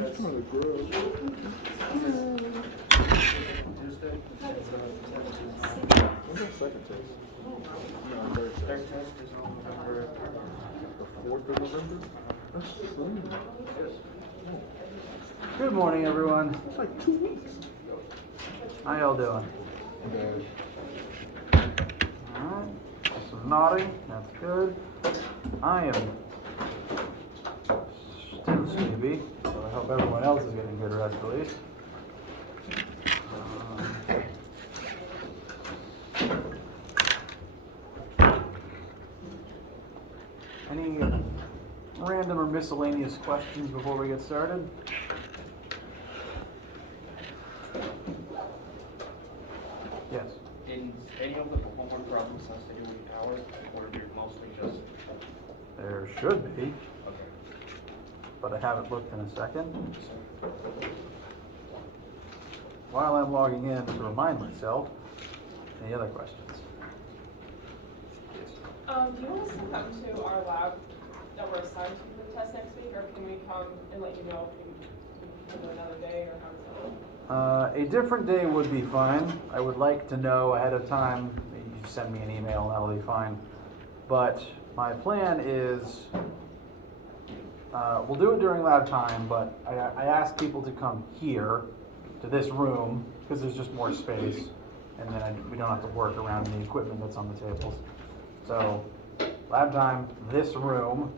Second test. No, third test is on November the 4th of November. That's soon. Good morning, everyone. It's like 2 weeks. How y'all doing? Good. Alright. This is nodding. That's good. I am still sleepy, so I hope everyone else is getting good rest at least. Any random or miscellaneous questions before we get started? Yes. In any of the homework problems has to do with power, or you're mostly just... There should be, Okay. but I haven't looked in a second. While I'm logging in to remind myself, any other questions? Do you want us to come to our lab that we're assigned to for the test next week, or can we come and let you know if we can do another day, or how does that work? A different day would be fine. I would like to know ahead of time. You can send me an email and that'll be fine. But my plan is, we'll do it during lab time, but I asked people to come here to this room because there's just more space, and then we don't have to work around the equipment that's on the tables. So, lab time, this room.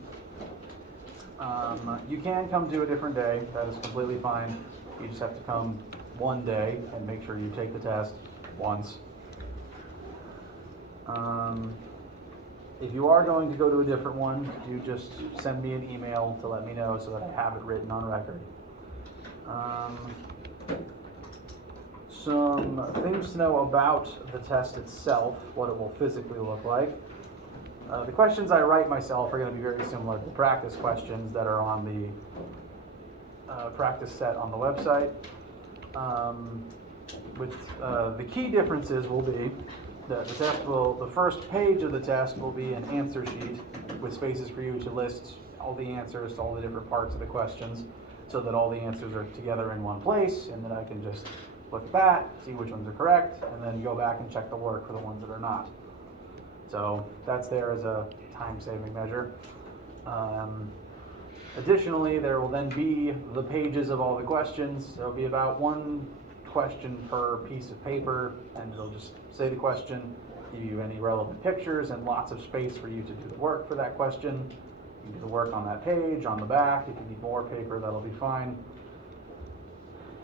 You can come to a different day. That is completely fine. You just have to come one day and make sure you take the test once. If you are going to go to a different one, you just send me an email to let me know so that I have it written on record. Some things to know about the test itself, what it will physically look like. The questions I write myself are going to be very similar to the practice questions that are on the practice set on the website. The key differences will be that the first page of the test will be an answer sheet with spaces for you to list all the answers to all the different parts of the questions so that all the answers are together in one place, and then I can just look at that, see which ones are correct, and then go back and check the work for the ones that are not. So that's there as a time-saving measure. Additionally, there will then be the pages of all the questions. There'll be about one question per piece of paper, and it'll just say the question, give you any relevant pictures, and lots of space for you to do the work for that question. You can do the work on that page, on the back. If you need more paper, that'll be fine.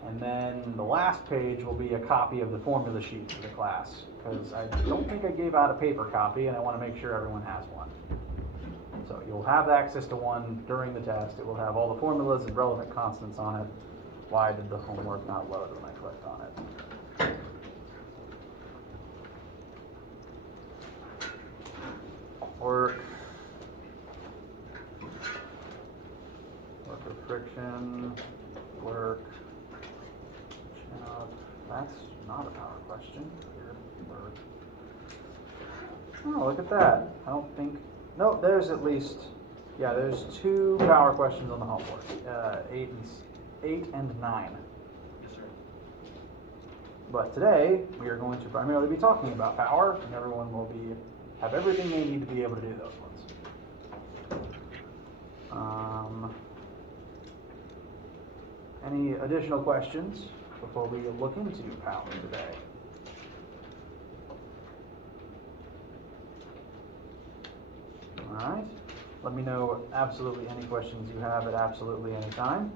And then the last page will be a copy of the formula sheet for the class, because I don't think I gave out a paper copy, and I want to make sure everyone has one. So you'll have access to one during the test. It will have all the formulas and relevant constants on it. Why did the homework not load when I clicked on it? Work of friction, work. That's not a power question. Work. Oh, look at that. I don't think. No, there's at least. Yeah, there's 2 power questions on the homework. 8 and 9. Yes, sir. But today we are going to primarily be talking about power, and everyone will have everything they need to be able to do those ones. Any additional questions before we look into power today? All right. Let me know absolutely any questions you have at absolutely any time.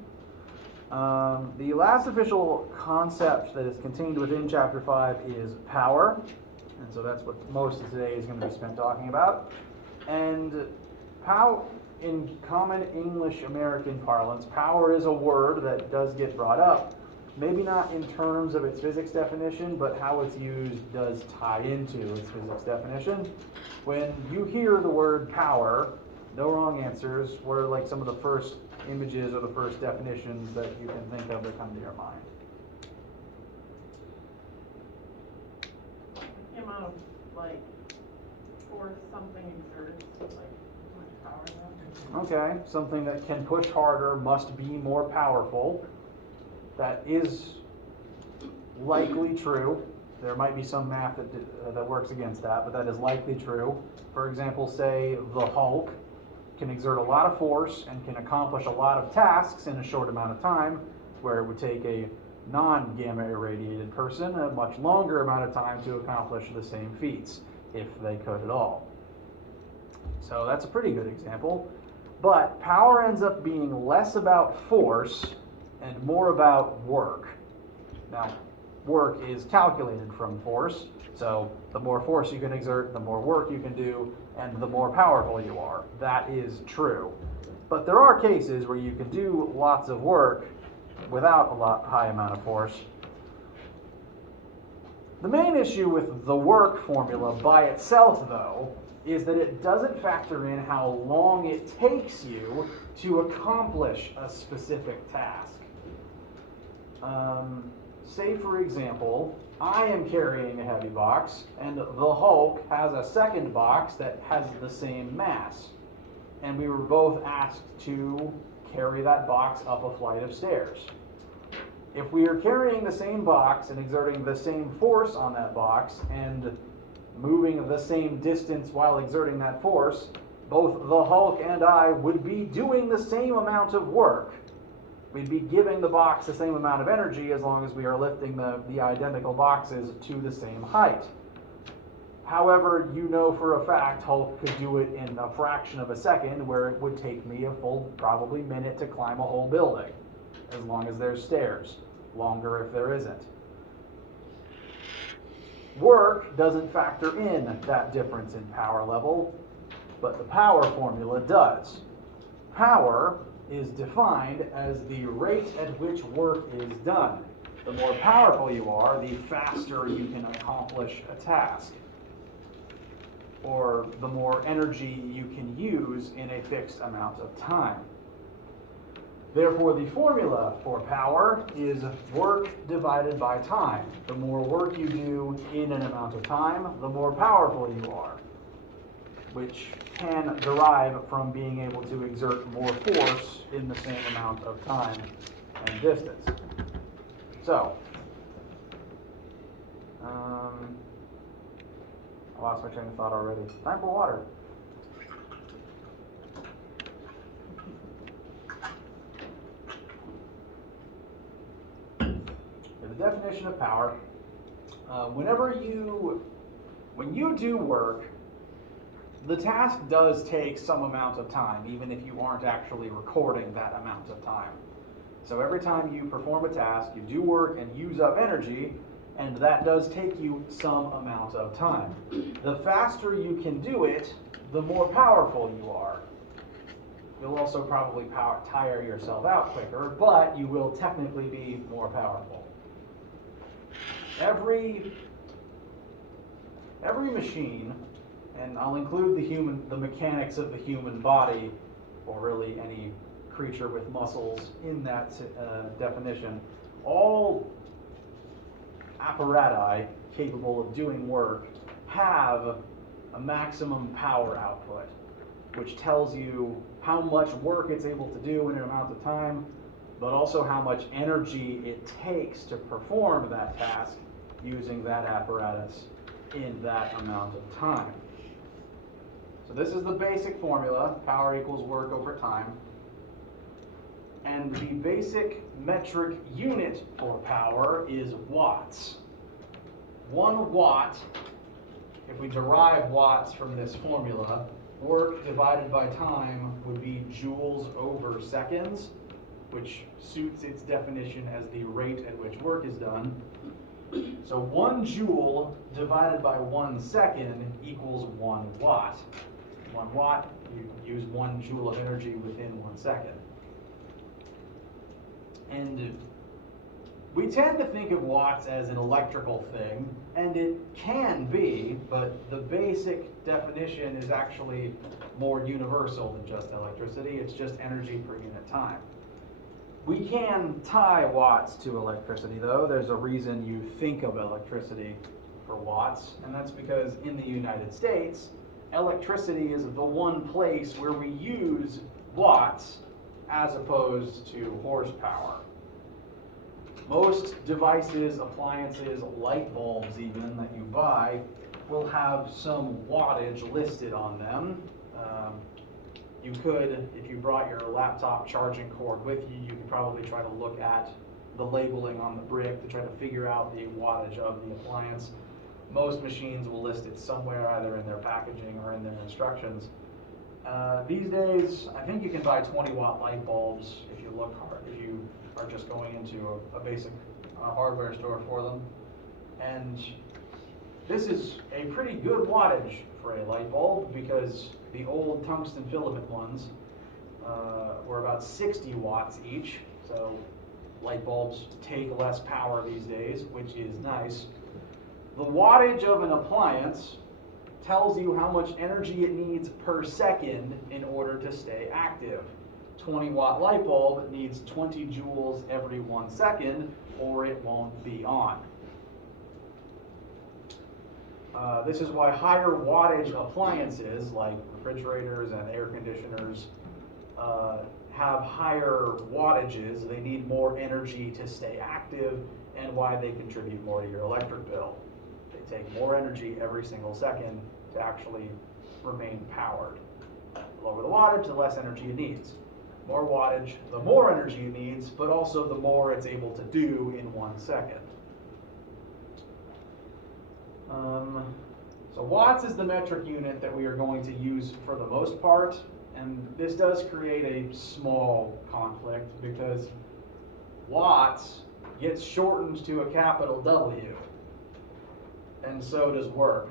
The last official concept that is contained within Chapter 5 is power. And so that's what most of today is going to be spent talking about. And power, in common English American parlance, power is a word that does get brought up. Maybe not in terms of its physics definition, but how it's used does tie into its physics definition. When you hear the word power, no wrong answers. What are like some of the first images or the first definitions that you can think of that come to your mind? The amount of, like, force something exerts, like, how much power that? Okay, something that can push harder must be more powerful. That is likely true. There might be some math that works against that, but that is likely true. For example, say the Hulk can exert a lot of force and can accomplish a lot of tasks in a short amount of time, where it would take a non-gamma irradiated person a much longer amount of time to accomplish the same feats, if they could at all. So that's a pretty good example. But power ends up being less about force and more about work. Now, work is calculated from force, so the more force you can exert, the more work you can do, and the more powerful you are. That is true. But there are cases where you can do lots of work without a high amount of force. The main issue with the work formula by itself, though, is that it doesn't factor in how long it takes you to accomplish a specific task. Say, for example, I am carrying a heavy box, and the Hulk has a second box that has the same mass. And we were both asked to carry that box up a flight of stairs. If we are carrying the same box and exerting the same force on that box and moving the same distance while exerting that force, both the Hulk and I would be doing the same amount of work. We'd be giving the box the same amount of energy as long as we are lifting the identical boxes to the same height. However, you know for a fact Hulk could do it in a fraction of a second, where it would take me a full, probably minute to climb a whole building, as long as there's stairs. Longer if there isn't. Work doesn't factor in that difference in power level, but the power formula does. Power is defined as the rate at which work is done. The more powerful you are, the faster you can accomplish a task, or the more energy you can use in a fixed amount of time. Therefore, the formula for power is work divided by time. The more work you do in an amount of time, the more powerful you are, which can derive from being able to exert more force in the same amount of time and distance. So, I lost my train of thought already. Time for water. The definition of power, when you do work, the task does take some amount of time, even if you aren't actually recording that amount of time. So every time you perform a task, you do work and use up energy, and that does take you some amount of time. The faster you can do it, the more powerful you are. You'll also probably tire yourself out quicker, but you will technically be more powerful. Every machine, and I'll include the mechanics of the human body, or really any creature with muscles in that definition, all apparati capable of doing work have a maximum power output, which tells you how much work it's able to do in an amount of time, but also how much energy it takes to perform that task using that apparatus in that amount of time. So this is the basic formula. Power equals work over time. And the basic metric unit for power is watts. 1 watt, if we derive watts from this formula, work divided by time would be joules over seconds, which suits its definition as the rate at which work is done. So 1 joule divided by 1 second equals 1 watt. 1 watt, you use 1 joule of energy within 1 second. And we tend to think of watts as an electrical thing, and it can be, but the basic definition is actually more universal than just electricity. It's just energy per unit time. We can tie watts to electricity, though. There's a reason you think of electricity for watts, and that's because in the United States, electricity is the one place where we use watts as opposed to horsepower. Most devices, appliances, light bulbs even that you buy will have some wattage listed on them. You could, if you brought your laptop charging cord with you, you could probably try to look at the labeling on the brick to try to figure out the wattage of the appliance. Most machines will list it somewhere, either in their packaging or in their instructions. These days, I think you can buy 20-watt light bulbs if you look hard, if you are just going into a basic hardware store for them. And this is a pretty good wattage for a light bulb, because the old tungsten filament ones were about 60 watts each. So light bulbs take less power these days, which is nice. The wattage of an appliance tells you how much energy it needs per second in order to stay active. 20-watt light bulb needs 20 joules every 1 second, or it won't be on. This is why higher wattage appliances like refrigerators and air conditioners have higher wattages. They need more energy to stay active, and why they contribute more to your electric bill. They take more energy every single second to actually remain powered. The lower the wattage, the less energy it needs. More wattage, the more energy it needs, but also the more it's able to do in 1 second. So watts is the metric unit that we are going to use for the most part, and this does create a small conflict because watts gets shortened to a capital W, and so does work.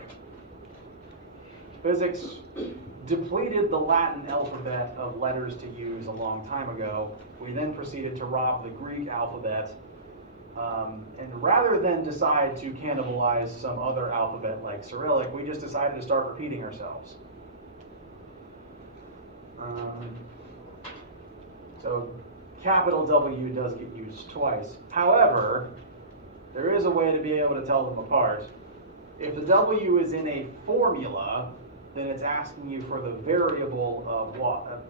Physics depleted the Latin alphabet of letters to use a long time ago. We then proceeded to rob the Greek alphabet, and rather than decide to cannibalize some other alphabet like Cyrillic, we just decided to start repeating ourselves. So capital W does get used twice. However, there is a way to be able to tell them apart. If the W is in a formula, then it's asking you for the variable of what?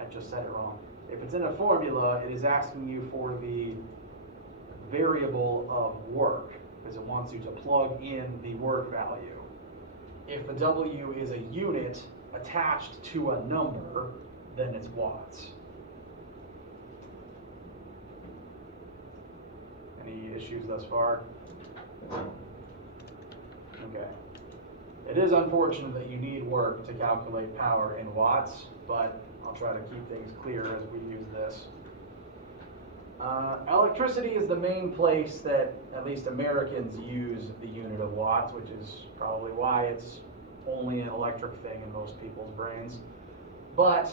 I just said it wrong. If it's in a formula, it is asking you for the variable of work, because it wants you to plug in the work value. If the W is a unit attached to a number, then it's watts. Any issues thus far? Okay. It is unfortunate that you need work to calculate power in watts, but I'll try to keep things clear as we use this. Electricity is the main place that at least Americans use the unit of watts, which is probably why it's only an electric thing in most people's brains. But,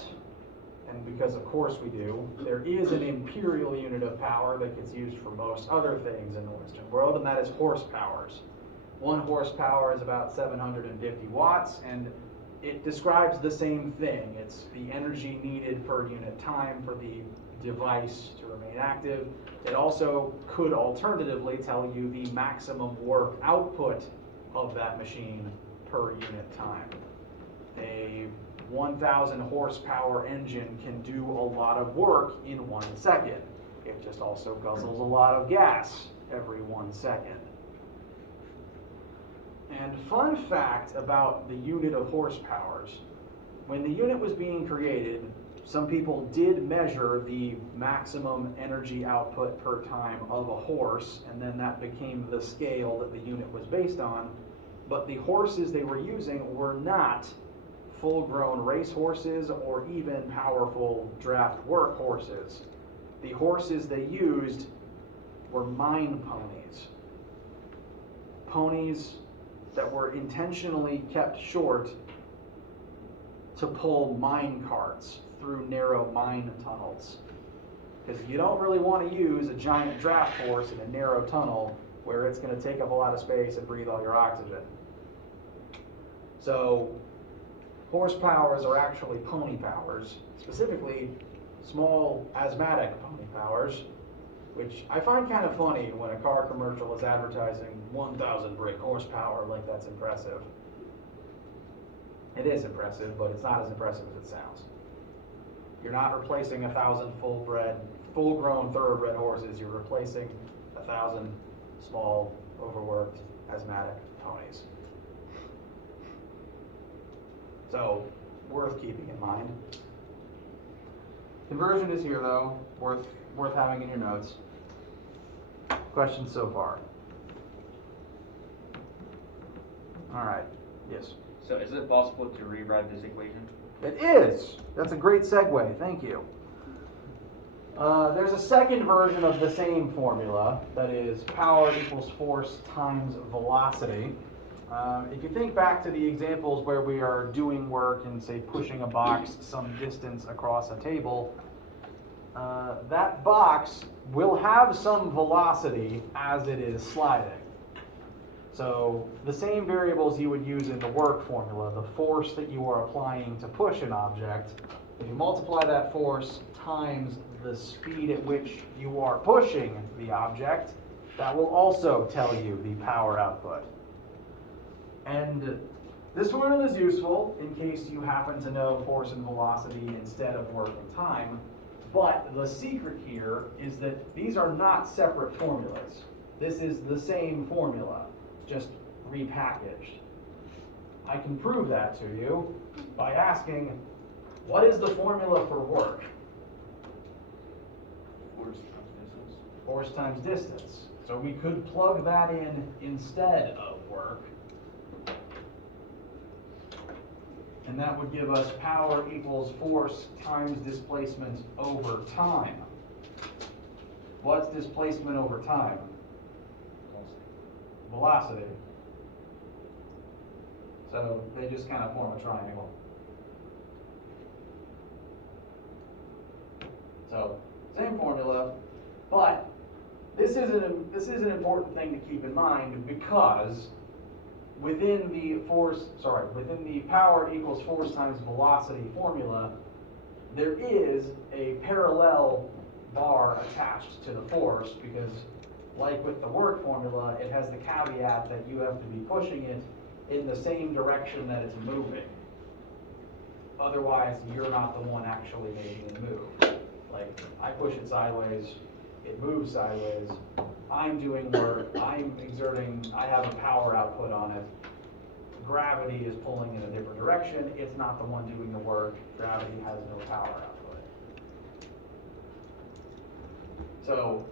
and because of course we do, there is an imperial unit of power that gets used for most other things in the Western world, and that is horsepowers. 1 horsepower is about 750 watts, and it describes the same thing. It's the energy needed per unit time for the device to remain active. It also could alternatively tell you the maximum work output of that machine per unit time. A 1,000 horsepower engine can do a lot of work in 1 second. It just also guzzles a lot of gas every 1 second. And fun fact about the unit of horsepowers, when the unit was being created, some people did measure the maximum energy output per time of a horse, and then that became the scale that the unit was based on. But the horses they were using were not full-grown race horses or even powerful draft work horses. The horses they used were mine ponies. Ponies that were intentionally kept short to pull mine carts through narrow mine tunnels. Because you don't really want to use a giant draft horse in a narrow tunnel where it's going to take up a lot of space and breathe all your oxygen. So horsepowers are actually pony powers, specifically small asthmatic pony powers, which I find kind of funny when a car commercial is advertising 1,000 brake horsepower, like that's impressive. It is impressive, but it's not as impressive as it sounds. You're not replacing 1,000 full-grown thoroughbred horses. You're replacing 1,000 small, overworked, asthmatic ponies. So, worth keeping in mind. Conversion is here though, worth having in your notes. Questions so far? All right. Yes. So is it possible to rewrite this equation? It is. That's a great segue. Thank you. There's a second version of the same formula, that is power equals force times velocity. If you think back to the examples where we are doing work and say pushing a box some distance across a table, that box will have some velocity as it is sliding. So the same variables you would use in the work formula, the force that you are applying to push an object, if you multiply that force times the speed at which you are pushing the object, that will also tell you the power output. And this formula is useful in case you happen to know force and velocity instead of work and time. But the secret here is that these are not separate formulas. This is the same formula, just repackaged. I can prove that to you by asking, what is the formula for work? Force times distance. Force times distance. So we could plug that in instead of work. And that would give us power equals force times displacement over time. What's displacement over time? Velocity. So they just kind of form a triangle. So same formula, but this is an important thing to keep in mind because within the power equals force times velocity formula, there is a parallel bar attached to the force because, like with the work formula, it has the caveat that you have to be pushing it in the same direction that it's moving. Otherwise, you're not the one actually making it move. Like, I push it sideways, it moves sideways, I'm doing work, I have a power output on it. Gravity is pulling in a different direction, it's not the one doing the work, gravity has no power output. So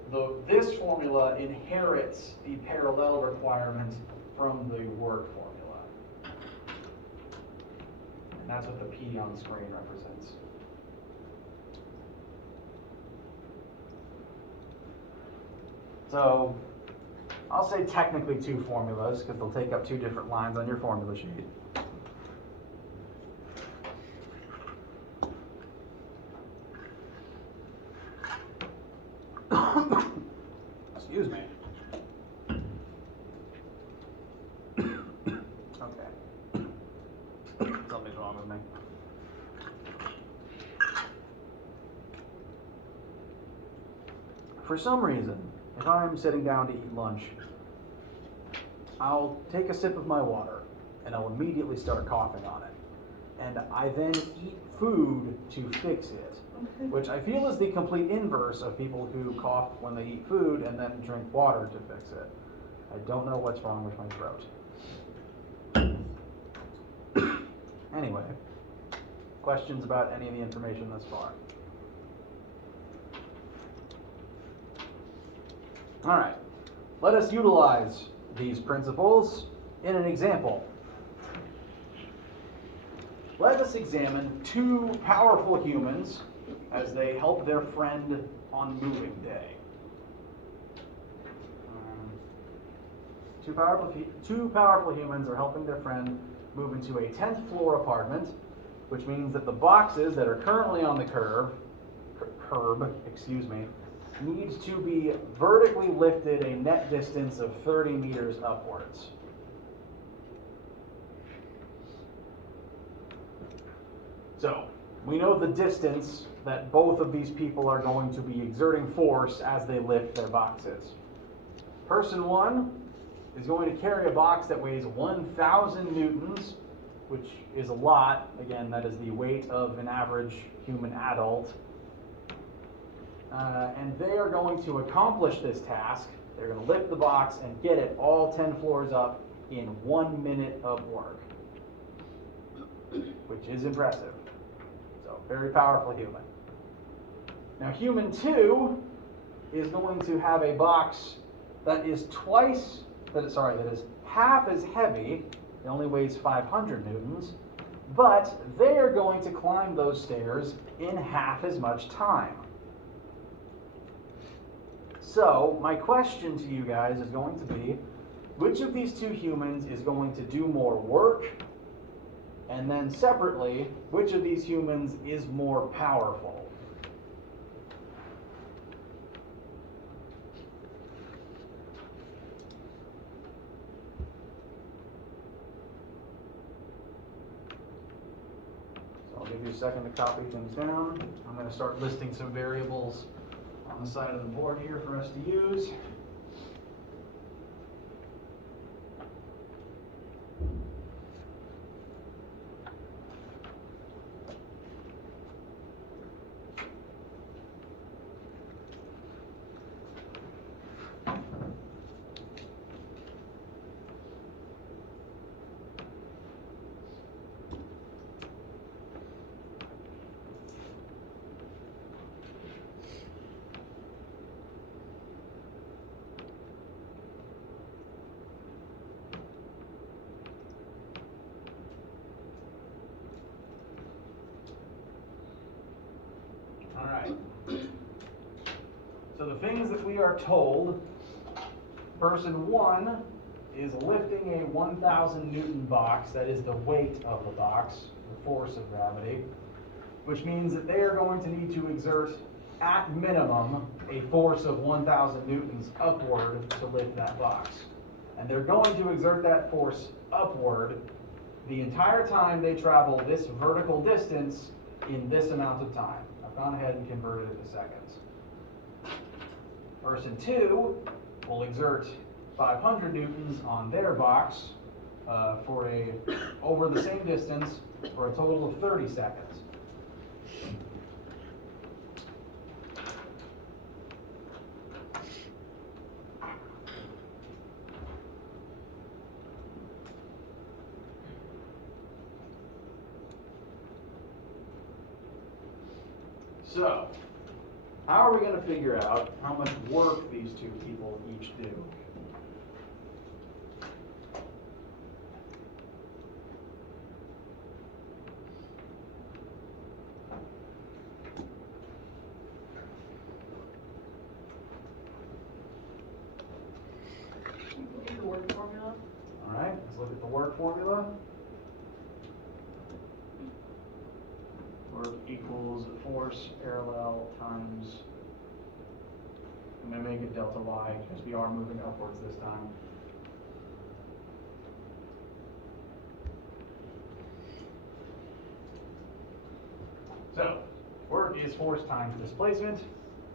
this formula inherits the parallel requirement from the work formula. And that's what the P on screen represents. So I'll say technically two formulas because they'll take up two different lines on your formula sheet. Excuse me. Okay. Something's wrong with me. For some reason, if I'm sitting down to eat lunch, I'll take a sip of my water and I'll immediately start coughing on it. And I then eat food to fix it, which I feel is the complete inverse of people who cough when they eat food and then drink water to fix it. I don't know what's wrong with my throat. Anyway, questions about any of the information thus far? All right, let us utilize these principles in an example. Let us examine two powerful humans as they help their friend on moving day. Two powerful humans are helping their friend move into a 10th floor apartment, which means that the boxes that are currently on the curb, needs to be vertically lifted a net distance of 30 meters upwards. So, we know the distance that both of these people are going to be exerting force as they lift their boxes. Person one is going to carry a box that weighs 1,000 newtons which is a lot. Again, that is the weight of an average human adult. And they are going to accomplish this task. They're going to lift the box and get it all 10 floors up in 1 minute of work, which is impressive. So, very powerful human. Now, human 2 is going to have a box that is half as heavy. It only weighs 500 newtons, but they are going to climb those stairs in half as much time. So, my question to you guys is going to be, which of these two humans is going to do more work? And then separately, which of these humans is more powerful? So I'll give you a second to copy things down. I'm going to start listing some variables on the side of the board here for us to use. So the things that we are told, person 1 is lifting a 1,000 Newton box, that is the weight of the box, the force of gravity, which means that they are going to need to exert, at minimum, a force of 1,000 Newtons upward to lift that box. And they're going to exert that force upward the entire time they travel this vertical distance in this amount of time. I've gone ahead and converted it to seconds. Person 2 will exert 500 newtons on their box over the same distance for a total of 30 seconds. So, how are we going to figure out how much work these two people each do? The work formula. All right, let's look at the work formula. Work equals force parallel times, I'm going to make it delta y because we are moving upwards this time. So, work is force times displacement.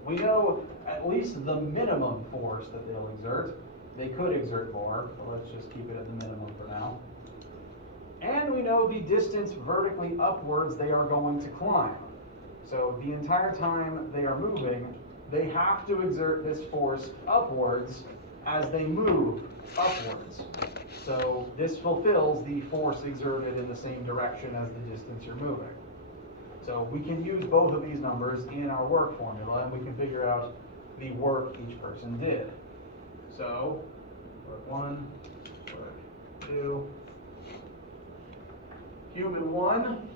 We know at least the minimum force that they'll exert. They could exert more, but let's just keep it at the minimum for now. And we know the distance vertically upwards they are going to climb. So the entire time they are moving, they have to exert this force upwards as they move upwards. So this fulfills the force exerted in the same direction as the distance you're moving. So we can use both of these numbers in our work formula, and we can figure out the work each person did. So, work 1, work 2. Human 1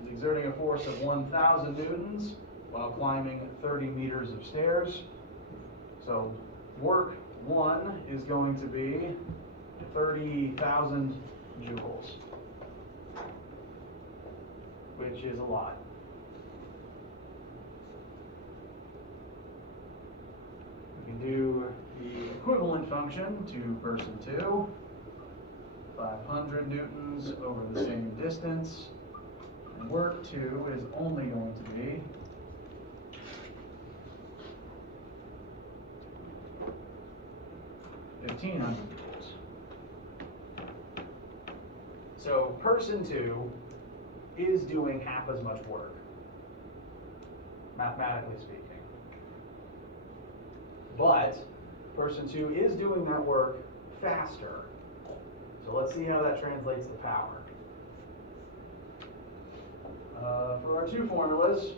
is exerting a force of 1,000 newtons while climbing 30 meters of stairs. So work 1 is going to be 30,000 joules, which is a lot. We can do the equivalent function to person 2. 500 newtons over the same distance, and work 2 is only going to be 1,500 joules. So person 2 is doing half as much work, mathematically speaking. But person 2 is doing that work faster. So let's see how that translates to power. For our two formulas,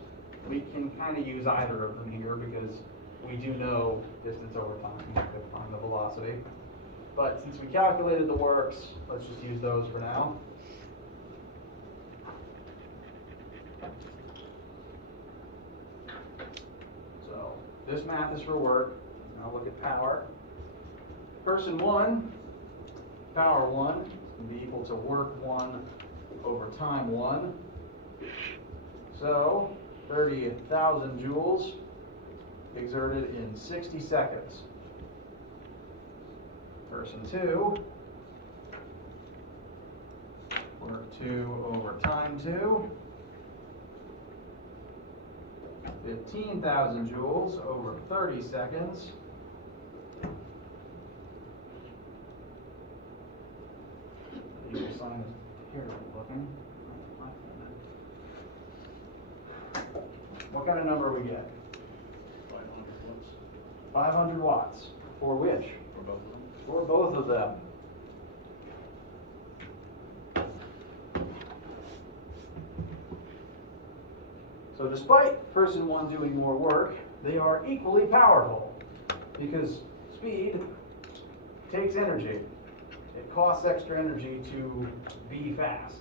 we can kind of use either of them here because we do know distance over time. We have to find the velocity. But since we calculated the works, let's just use those for now. So this math is for work. Now look at power. Person 1, power 1, is going to be equal to work 1 over time 1. So 30,000 joules exerted in 60 seconds. Person 2, work 2 over time 2. 15,000 joules over 30 seconds. The equal sign is terrible looking. What kind of number we get? 500 watts. For which? For both of them. For both of them. So despite person 1 doing more work, they are equally powerful because speed takes energy. It costs extra energy to be fast.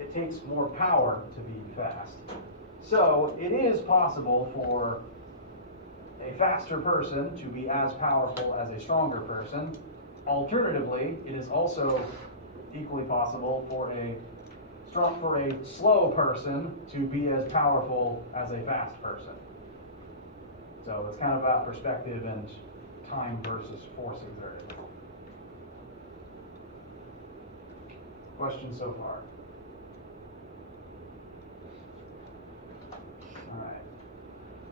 It takes more power to be fast. So it is possible for a faster person to be as powerful as a stronger person. Alternatively, it is also equally possible for a slow person to be as powerful as a fast person. So it's kind of about perspective and time versus force exerted. Questions so far? All right.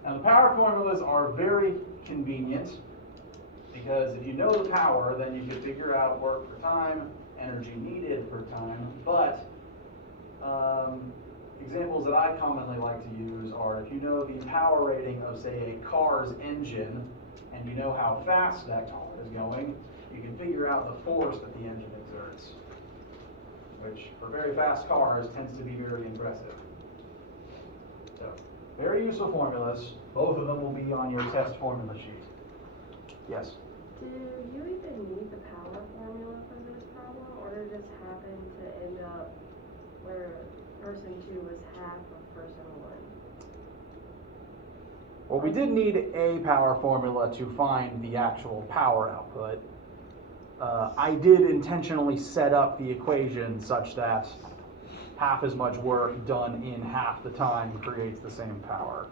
Now the power formulas are very convenient because if you know the power, then you can figure out work per time, energy needed per time. But examples that I commonly like to use are if you know the power rating of, say, a car's engine, and you know how fast that car is going, you can figure out the force that the engine exerts, which for very fast cars tends to be very impressive. So, very useful formulas. Both of them will be on your test formula sheet. Yes? Do you even need the power formula for this problem, or did it just happen to end up where person 2 was half of person 1? Well, we did need a power formula to find the actual power output. I did intentionally set up the equation such that half as much work done in half the time creates the same power.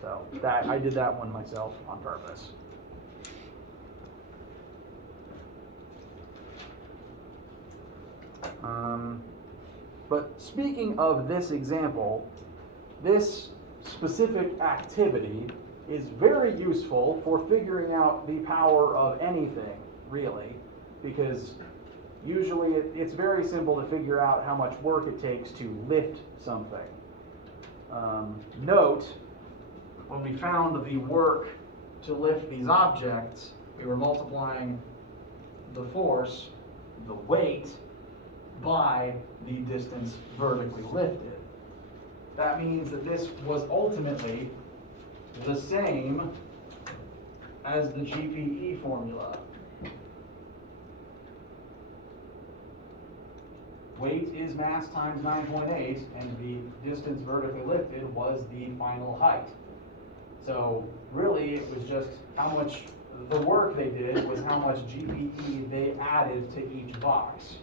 So that I did that one myself on purpose. But speaking of this example, this specific activity is very useful for figuring out the power of anything, really, because usually it's very simple to figure out how much work it takes to lift something. Note, when we found the work to lift these objects, we were multiplying the force, the weight, by the distance vertically lifted. That means that this was ultimately the same as the GPE formula. Weight is mass times 9.8, and the distance vertically lifted was the final height. So really it was just how much, the work they did was how much GPE they added to each box.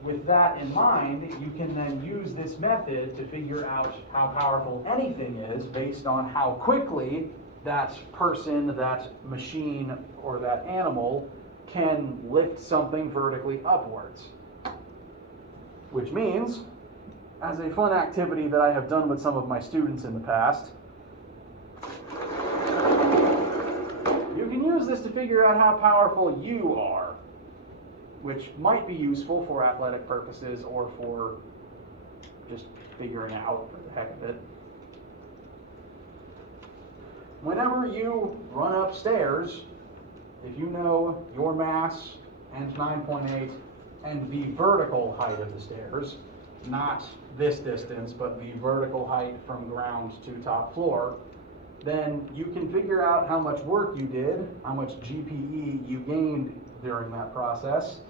With that in mind, you can then use this method to figure out how powerful anything is based on how quickly that person, that machine, or that animal can lift something vertically upwards. Which means, as a fun activity that I have done with some of my students in the past, You can use this to figure out how powerful you are, which might be useful for athletic purposes or for just figuring out for the heck of it. Whenever you run upstairs, if you know your mass and 9.8 and the vertical height of the stairs, not this distance, but the vertical height from ground to top floor, then you can figure out how much work you did, how much GPE you gained during that process.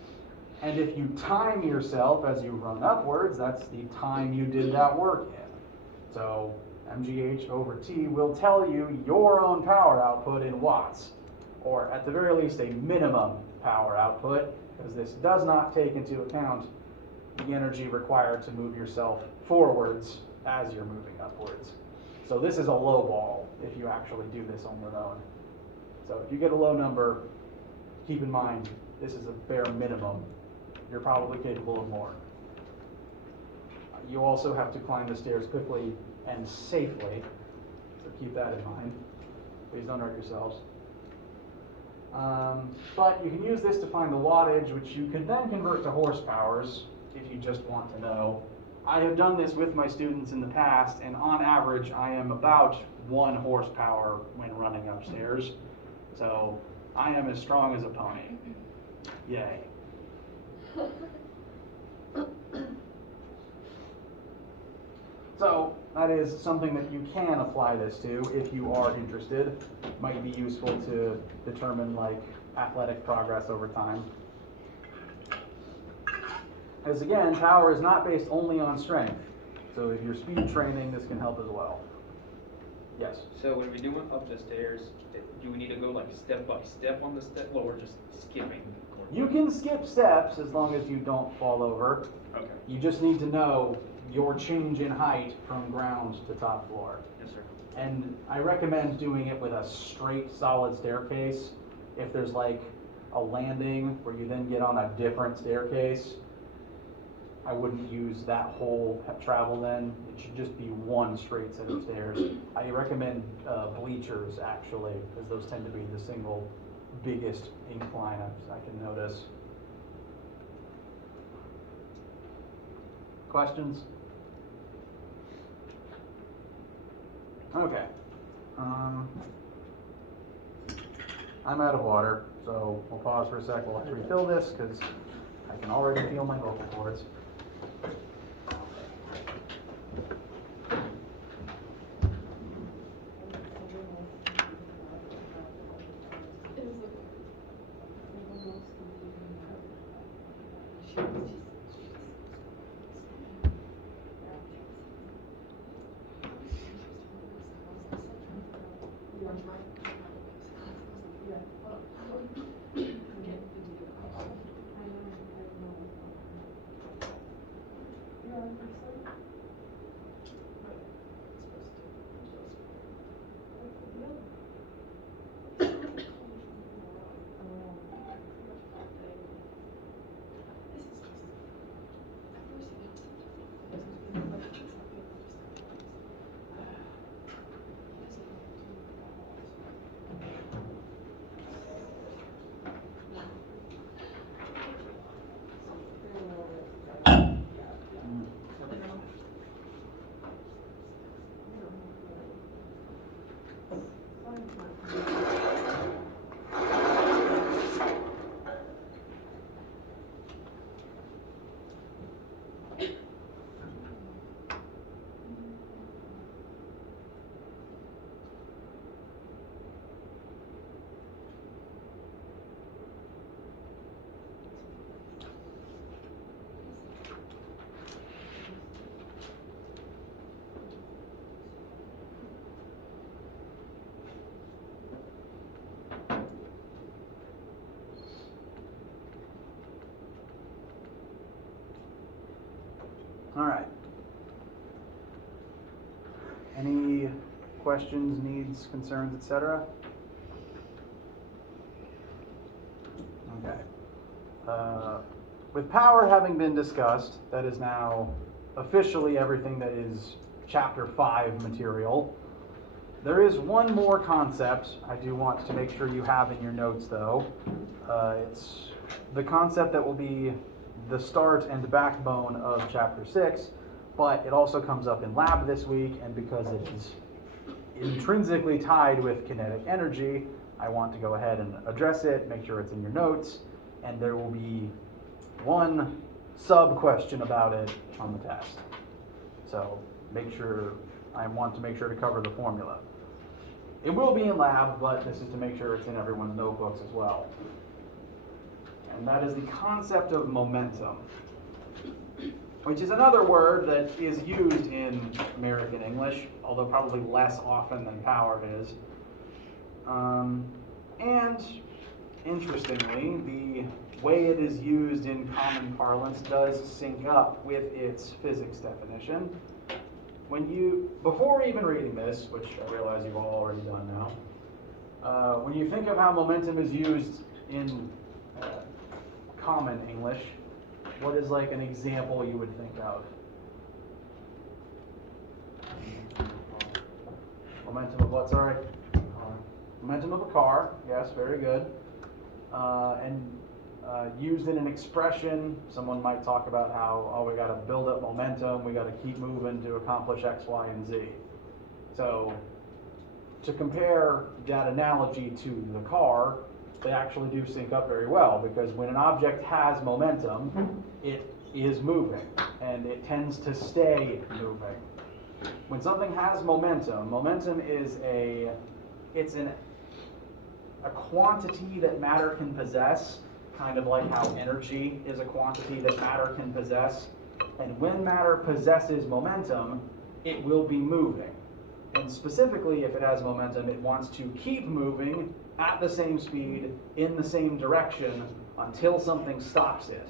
And if you time yourself as you run upwards, that's the time you did that work in. So MGH over T will tell you your own power output in watts, or at the very least a minimum power output, because this does not take into account the energy required to move yourself forwards as you're moving upwards. So this is a low ball if you actually do this on your own. So if you get a low number, keep in mind this is a bare minimum. You're probably capable of more. You also have to climb the stairs quickly and safely, so keep that in mind. Please don't hurt yourselves. But you can use this to find the wattage, which you can then convert to horsepowers if you just want to know. I have done this with my students in the past, and on average, I am about 1 horsepower when running upstairs. So I am as strong as a pony. Yay. So that is something that you can apply this to if you are interested. Might be useful to determine like athletic progress over time. As again, power is not based only on strength. So if you're speed training, this can help as well. Yes? So when we do up the stairs, do we need to go like step by step on the step, or we're just skipping? You can skip steps as long as you don't fall over. Okay. You just need to know your change in height from ground to top floor. Yes, sir. And I recommend doing it with a straight, solid staircase. If there's like a landing where you then get on a different staircase, I wouldn't use that whole travel then. It should just be one straight set of stairs. I recommend bleachers actually, because those tend to be the single biggest incline I can notice. Questions? Okay. I'm out of water, so we'll pause for a sec while I refill this because I can already feel my vocal cords. All right. Any questions, needs, concerns, etc.? Okay. With power having been discussed, that is now officially everything that is Chapter 5 material. There is one more concept I do want to make sure you have in your notes, though. It's the concept that will be the start and backbone of Chapter 6, but it also comes up in lab this week, and because it is intrinsically tied with kinetic energy, I want to go ahead and address it, make sure it's in your notes, and there will be one sub-question about it on the test. So I want to make sure to cover the formula. It will be in lab, but this is to make sure it's in everyone's notebooks as well. And that is the concept of momentum, which is another word that is used in American English, although probably less often than power is. And interestingly, the way it is used in common parlance does sync up with its physics definition. Before even reading this, which I realize you've all already done now, when you think of how momentum is used in common English, what is like an example you would think of? Momentum of what, sorry? Momentum of a car, yes, very good. Used in an expression, someone might talk about how, we gotta build up momentum, we gotta keep moving to accomplish X, Y, and Z. So, to compare that analogy to the car, they actually do sync up very well, because when an object has momentum, it is moving, and it tends to stay moving. When something has momentum is a quantity that matter can possess, kind of like how energy is a quantity that matter can possess. And when matter possesses momentum, it will be moving. And specifically, if it has momentum, it wants to keep moving at the same speed, in the same direction, until something stops it.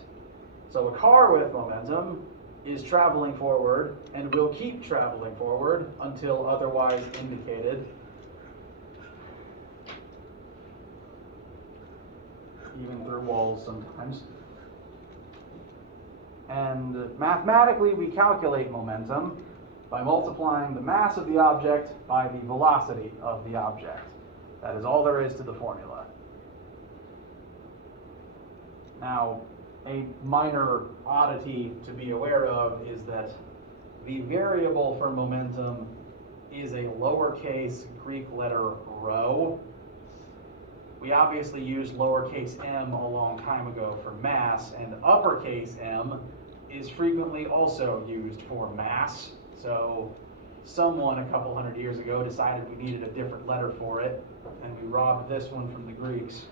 So a car with momentum is traveling forward and will keep traveling forward until otherwise indicated. Even through walls sometimes. And mathematically, we calculate momentum by multiplying the mass of the object by the velocity of the object. That is all there is to the formula. Now, a minor oddity to be aware of is that the variable for momentum is a lowercase Greek letter rho. We obviously used lowercase m a long time ago for mass, and uppercase M is frequently also used for mass. So someone a couple hundred years ago decided we needed a different letter for it, and we robbed this one from the Greeks.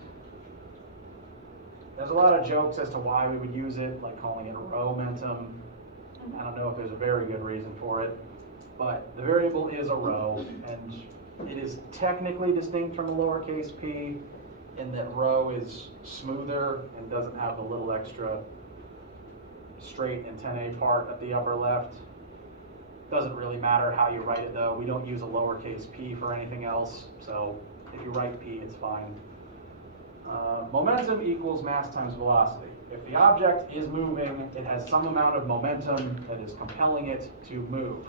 There's a lot of jokes as to why we would use it, like calling it a rho-mentum. I don't know if there's a very good reason for it, but the variable is a rho, and it is technically distinct from the lowercase p in that rho is smoother and doesn't have the little extra straight antennae part at the upper left. Doesn't really matter how you write it though. We don't use a lowercase p for anything else, so if you write p, it's fine. Momentum equals mass times velocity. If the object is moving, it has some amount of momentum that is compelling it to move.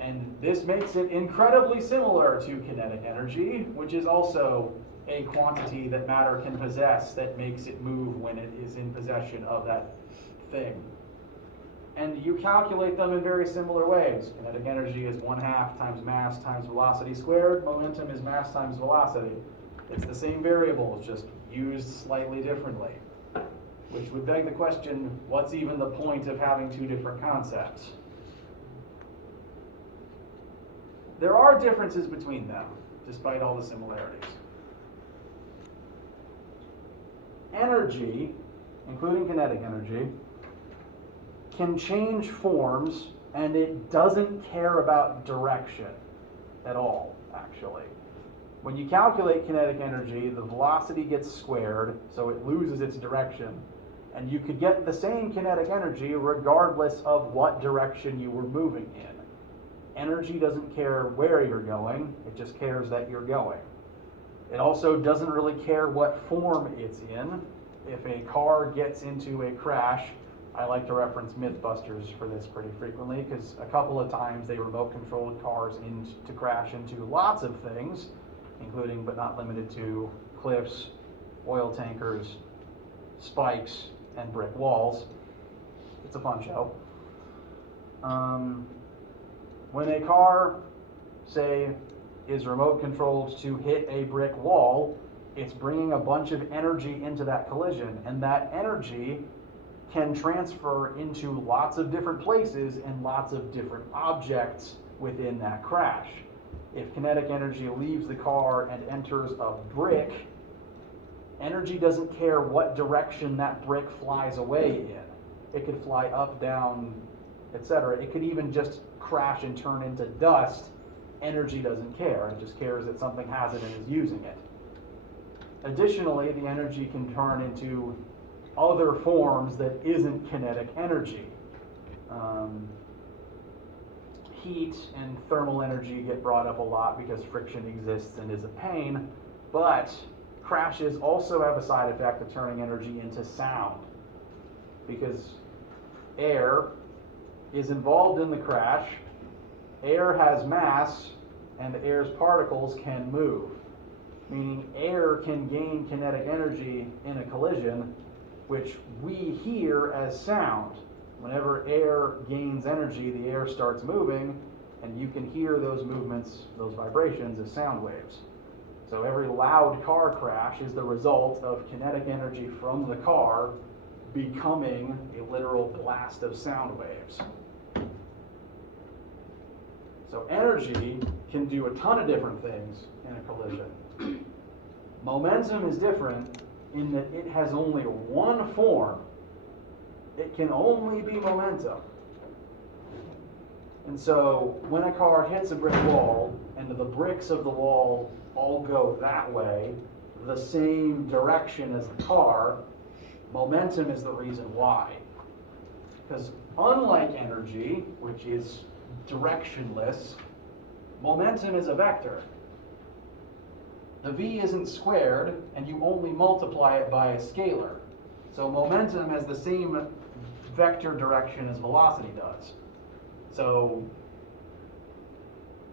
And this makes it incredibly similar to kinetic energy, which is also a quantity that matter can possess that makes it move when it is in possession of that thing. And you calculate them in very similar ways. Kinetic energy is 1/2 times mass times velocity squared. Momentum is mass times velocity. It's the same variables, just used slightly differently. Which would beg the question, what's even the point of having two different concepts? There are differences between them, despite all the similarities. Energy, including kinetic energy, can change forms, and it doesn't care about direction at all, actually. When you calculate kinetic energy, the velocity gets squared, so it loses its direction. And you could get the same kinetic energy regardless of what direction you were moving in. Energy doesn't care where you're going, it just cares that you're going. It also doesn't really care what form it's in. If a car gets into a crash, I like to reference Mythbusters for this pretty frequently because a couple of times they remote controlled cars to crash into lots of things, including but not limited to cliffs, oil tankers, spikes, and brick walls. It's a fun show. When a car, say, is remote controlled to hit a brick wall, it's bringing a bunch of energy into that collision, and that energy can transfer into lots of different places and lots of different objects within that crash. If kinetic energy leaves the car and enters a brick, energy doesn't care what direction that brick flies away in. It could fly up, down, etc. It could even just crash and turn into dust. Energy doesn't care. It just cares that something has it and is using it. Additionally, the energy can turn into other forms that isn't kinetic energy. Heat and thermal energy get brought up a lot because friction exists and is a pain, but crashes also have a side effect of turning energy into sound, because air is involved in the crash. Air has mass, and air's particles can move, meaning air can gain kinetic energy in a collision, which we hear as sound. Whenever air gains energy, the air starts moving, and you can hear those movements, those vibrations, as sound waves. So every loud car crash is the result of kinetic energy from the car becoming a literal blast of sound waves. So energy can do a ton of different things in a collision. Momentum is different in that it has only one form. It can only be momentum. And so when a car hits a brick wall and the bricks of the wall all go that way, the same direction as the car, momentum is the reason why. Because unlike energy, which is directionless, momentum is a vector. The v isn't squared, and you only multiply it by a scalar. So momentum has the same vector direction as velocity does. So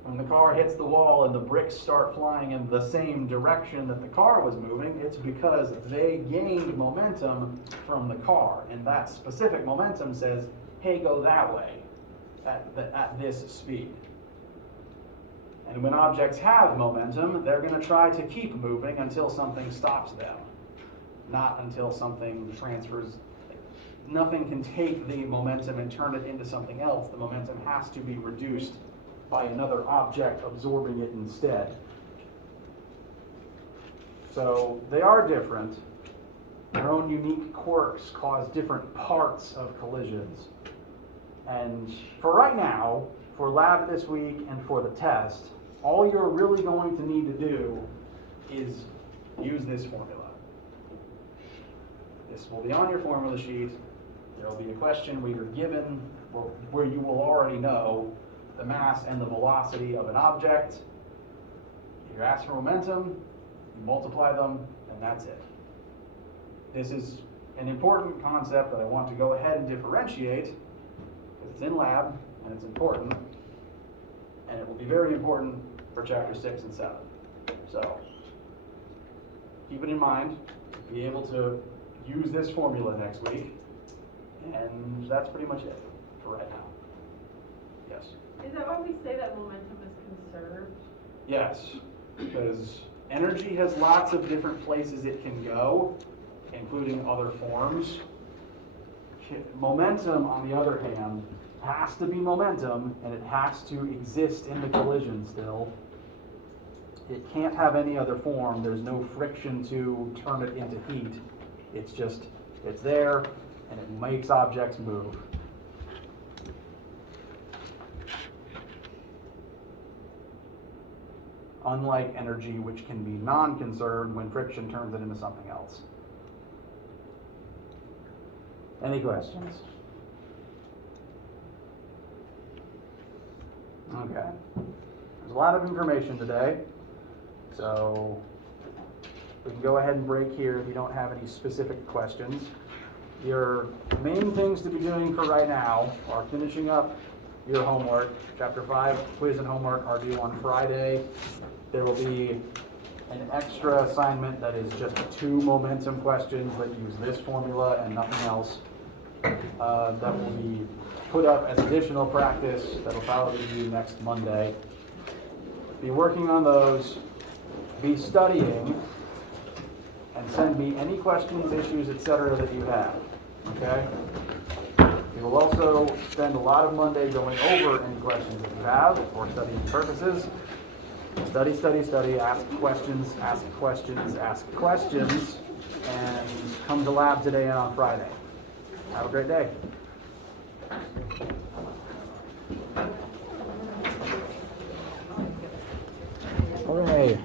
when the car hits the wall and the bricks start flying in the same direction that the car was moving, it's because they gained momentum from the car. And that specific momentum says, hey, go that way at this speed. And when objects have momentum, they're going to try to keep moving until something stops them, not until something transfers. Nothing can take the momentum and turn it into something else. The momentum has to be reduced by another object absorbing it instead. So they are different. Their own unique quirks cause different parts of collisions. And for right now, for lab this week and for the test, all you're really going to need to do is use this formula. This will be on your formula sheet. There will be a question where you're given, where you will already know the mass and the velocity of an object. You're asked for momentum, you multiply them, and that's it. This is an important concept that I want to go ahead and differentiate, because it's in lab, and it's important, and it will be very important for chapter 6 and 7. So, keep it in mind, be able to use this formula next week, and that's pretty much it for right now. Yes? Is that why we say that momentum is conserved? Yes, because energy has lots of different places it can go, including other forms. Momentum, on the other hand, has to be momentum, and it has to exist in the collision still. It can't have any other form. There's no friction to turn it into heat. It's just, it's there, and it makes objects move. Unlike energy, which can be non-conserved when friction turns it into something else. Any questions? Okay. There's a lot of information today, so we can go ahead and break here if you don't have any specific questions. Your main things to be doing for right now are finishing up your homework. Chapter 5 quiz and homework are due on Friday. There will be an extra assignment that is just 2 momentum questions that use this formula and nothing else. That will be put up as additional practice. That'll probably be due next Monday. Be working on those. Be studying. And send me any questions, issues, etc. that you have. Okay? We will also spend a lot of Monday going over any questions that you have for studying purposes. Study, study, study, ask questions, ask questions, ask questions, and come to lab today and on Friday. Have a great day. All right.